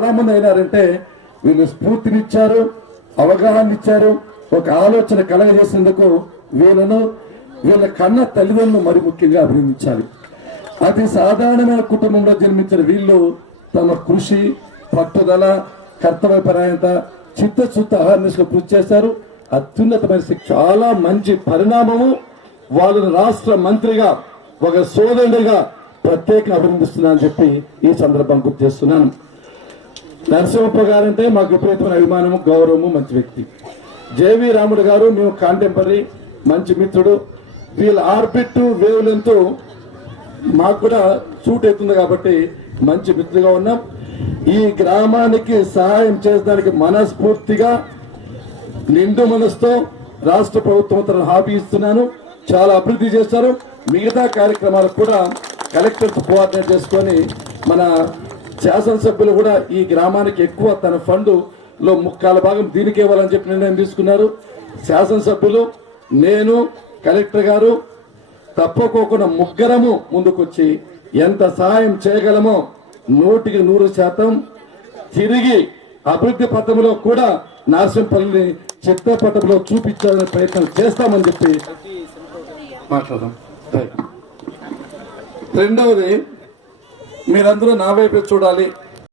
చాలా మంది అయినారంటే వీళ్ళు స్ఫూర్తినిచ్చారు, అవగాహన ఇచ్చారు, ఒక ఆలోచన కలగజేసేందుకు వీళ్ళ కన్న తల్లిదండ్రులు మరి ముఖ్యంగా అభినందించాలి. అతి సాధారణమైన కుటుంబంలో జన్మించిన వీళ్ళు తమ కృషి, పట్టుదల, కర్తవ్యపరాయణత, చిత్తశుద్ధ అవేర్నెస్ కృషి చేశారు. అత్యున్నతమైన చాలా మంచి పరిణామము. వాళ్ళని రాష్ట్ర మంత్రిగా, ఒక సోదరుడిగా ప్రత్యేకంగా అభినందిస్తున్నానని చెప్పి ఈ సందర్భం గుర్తు చేస్తున్నాను. నరసింహప్ప గారంటే మాకు విపరీతమైన అభిమానము, గౌరవము, మంచి వ్యక్తి. జేవి రాముడు గారు మేము కాంటెంపరీ, మంచి మిత్రుడు. వీళ్ళ ఆర్బిట్ వేవ్ లెంత్ మాకు కూడా సూట్ అవుతుంది కాబట్టి మంచి మిత్రులుగా ఉన్నాం. ఈ గ్రామానికి సహాయం చేయడానికి మనస్ఫూర్తిగా నిండు మనసుతో రాష్ట్ర ప్రభుత్వం తన హామీ ఇస్తున్నాను. చాలా అభివృద్ధి చేస్తారు. మిగతా కార్యక్రమాలకు కూడా కలెక్టర్స్ కోఆర్డినేట్ చేసుకొని మన శాసనసభ్యులు కూడా ఈ గ్రామానికి ఎక్కువ తన ఫండ్ లో 3/4 దీనికి ఇవ్వాలని చెప్పి నిర్ణయం తీసుకున్నారు. శాసనసభ్యులు, నేను, కలెక్టర్ గారు తప్పకోకుండా ముగ్గురము ముందుకొచ్చి ఎంత సహాయం చేయగలమో 100% తిరిగి అభివృద్ధి పథంలో కూడా నరసింహపల్లిని చిత్రపటంలో చూపించాలనే ప్రయత్నం చేస్తామని చెప్పి మాట్లాడదాం. రెండవది, మీరందరూ నా వైపు చూడాలి.